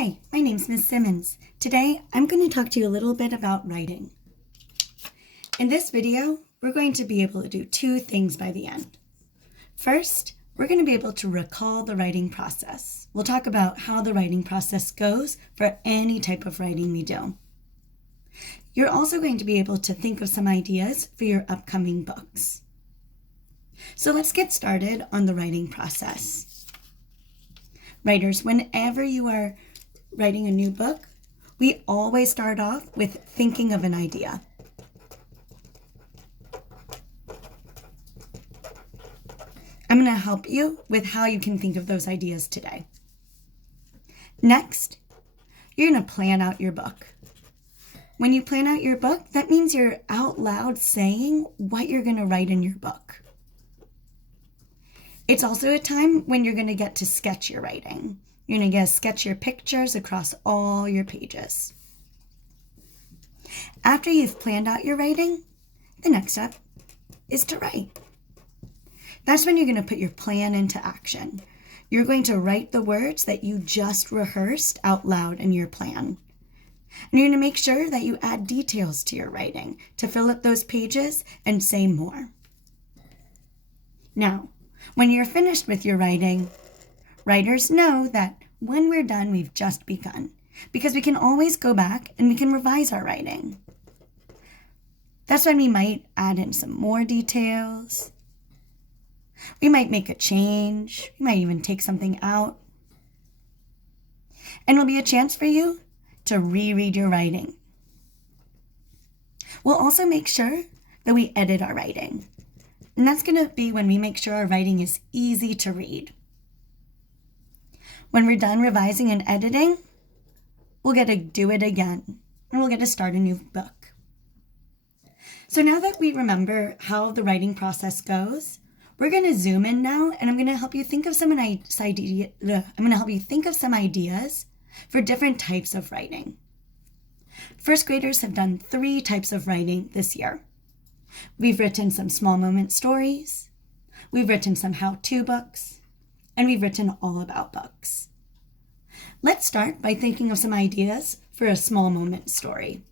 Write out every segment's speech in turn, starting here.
Hi, my name's Miss Simmons. Today, I'm going to talk to you a little bit about writing. In this video, we're going to be able to do two things by the end. First, we're going to be able to recall the writing process. We'll talk about how the writing process goes for any type of writing we do. You're also going to be able to think of some ideas for your upcoming books. So let's get started on the writing process. Writers, whenever you are writing a new book, we always start off with thinking of an idea. I'm going to help you with how you can think of those ideas today. Next, you're going to plan out your book. When you plan out your book, that means you're out loud saying what you're going to write in your book. It's also a time when you're going to get to sketch your writing. You're going to get to sketch your pictures across all your pages. After you've planned out your writing, the next step is to write. That's when you're going to put your plan into action. You're going to write the words that you just rehearsed out loud in your plan. And you're going to make sure that you add details to your writing to fill up those pages and say more. Now, when you're finished with your writing, writers know that when we're done, we've just begun, because we can always go back and we can revise our writing. That's when we might add in some more details. We might make a change. We might even take something out. And it'll be a chance for you to reread your writing. We'll also make sure that we edit our writing. And that's going to be when we make sure our writing is easy to read. When we're done revising and editing, we'll get to do it again, and we'll get to start a new book. So now that we remember how the writing process goes, we're going to zoom in now, and I'm going to help you think of some ideas for different types of writing. First graders have done 3 types of writing this year. We've written some small moment stories, we've written some how-to books, and we've written all about books. Let's start by thinking of some ideas for a small moment story.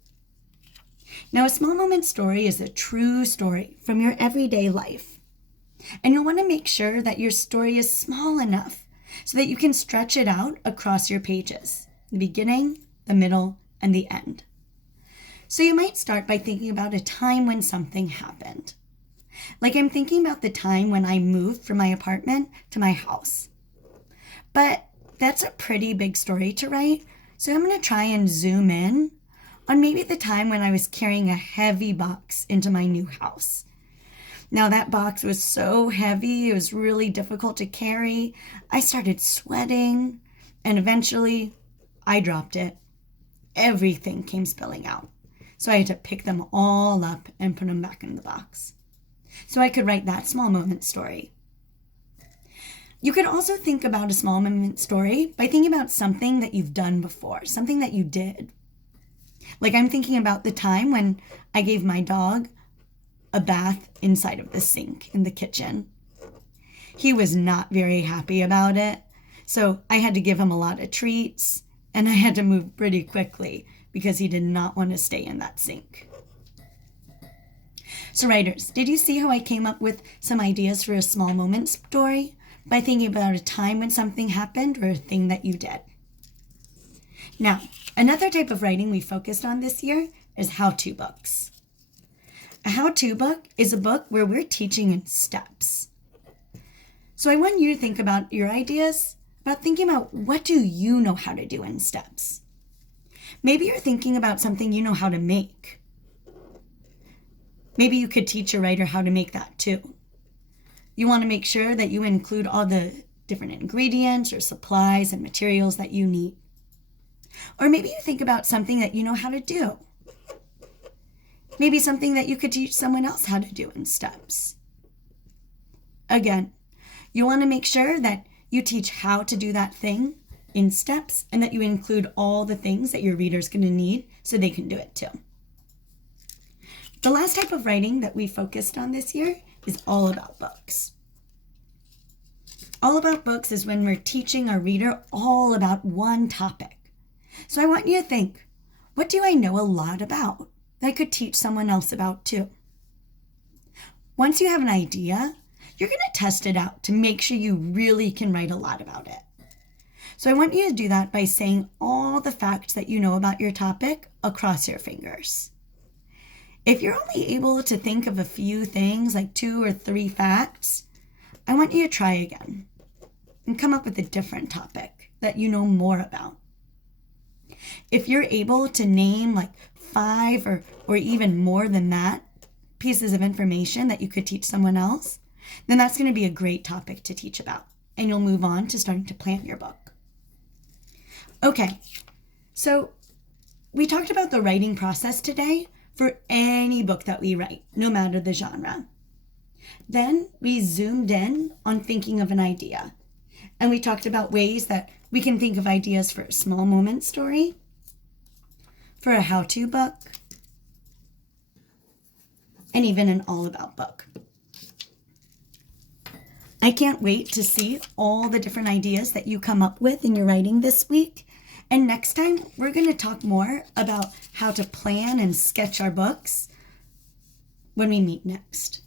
Now, a small moment story is a true story from your everyday life. And you'll want to make sure that your story is small enough so that you can stretch it out across your pages, the beginning, the middle, and the end. So you might start by thinking about a time when something happened. Like I'm thinking about the time when I moved from my apartment to my house. But that's a pretty big story to write, so I'm going to try and zoom in on maybe the time when I was carrying a heavy box into my new house. Now that box was so heavy, it was really difficult to carry. I started sweating, and eventually I dropped it. Everything came spilling out. So I had to pick them all up and put them back in the box. So I could write that small moment story. You could also think about a small moment story by thinking about something that you've done before, something that you did. Like I'm thinking about the time when I gave my dog a bath inside of the sink in the kitchen. He was not very happy about it, so I had to give him a lot of treats, and I had to move pretty quickly because he did not want to stay in that sink. So writers, did you see how I came up with some ideas for a small moment story by thinking about a time when something happened or a thing that you did? Now, another type of writing we focused on this year is how-to books. A how-to book is a book where we're teaching in steps. So I want you to think about your ideas, about thinking about what do you know how to do in steps. Maybe you're thinking about something you know how to make. Maybe you could teach a writer how to make that too. You want to make sure that you include all the different ingredients or supplies and materials that you need. Or maybe you think about something that you know how to do. Maybe something that you could teach someone else how to do in steps. Again, you want to make sure that you teach how to do that thing in steps and that you include all the things that your reader's going to need so they can do it too. The last type of writing that we focused on this year is all about books. All about books is when we're teaching our reader all about one topic. So I want you to think, what do I know a lot about that I could teach someone else about too? Once you have an idea, you're going to test it out to make sure you really can write a lot about it. So I want you to do that by saying all the facts that you know about your topic across your fingers. If you're only able to think of a few things, like 2 or 3 facts, I want you to try again and come up with a different topic that you know more about. If you're able to name like 5 or even more than that pieces of information that you could teach someone else, then that's going to be a great topic to teach about, and you'll move on to starting to plan your book. Okay, so we talked about the writing process today for any book that we write, no matter the genre. Then we zoomed in on thinking of an idea, and we talked about ways that we can think of ideas for a small moment story, for a how-to book, and even an all-about book. I can't wait to see all the different ideas that you come up with in your writing this week. And next time, we're going to talk more about how to plan and sketch our books when we meet next.